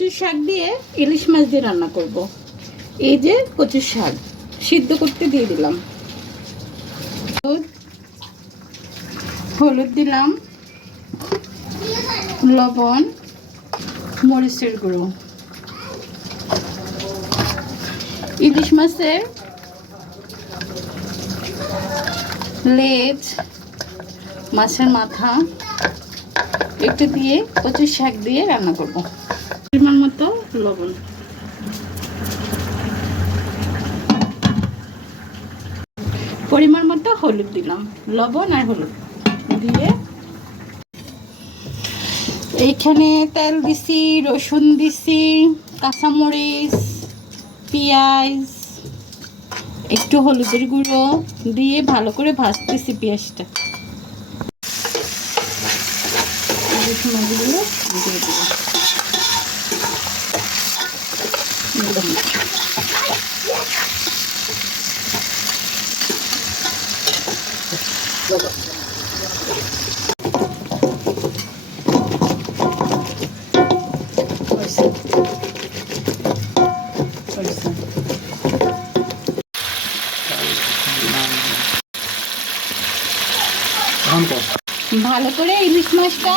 কচুর শাক দিয়ে ইলিশ মাছ দিয়ে রান্না করব। এই যে কচুর শাক, সিদ্ধ করতে দিয়ে দিলাম। হলুদ দিলাম, লবণ, মরিচের গুঁড়ো। ইলিশ মাছের লেজ, মাছের মাথা, একটু দিয়ে কচুর শাক দিয়ে রান্না করব। পরিমাণ মতো লবণ। পরিমাণ মতো হলুদ দিলাম। লবণ আর হলুদ দিয়ে এইখানে তেল দিছি, রসুন দিছি, কাঁচামরিচ, পেঁয়াজ, একটু হলুদের গুঁড়ো দিয়ে ভালো করে ভাজতেছি পেঁয়াজটা। রসুন দিয়ে দেবো একদম। হয়েছে। হয়েছে। এখন তো ভালো করে ইলিশ মাছটা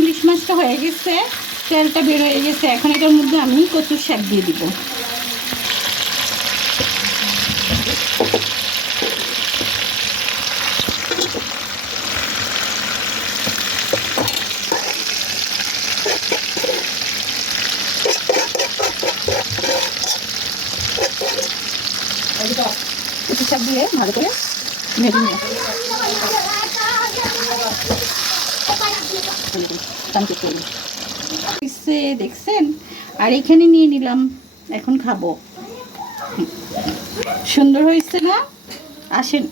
ইলিশ মাছটা হয়ে গেছে। তেলটা বের হয়ে গেছে। এখন এটার মধ্যে আমি কচুর শাক দিয়ে দিব। কচুর শাক দিয়ে ভালো করে ভেজে নিয়ে দেখছে দেখছেন? আর এখানে নিয়ে নিলাম এখন খাব। সুন্দর হয়েছে না? আসেন।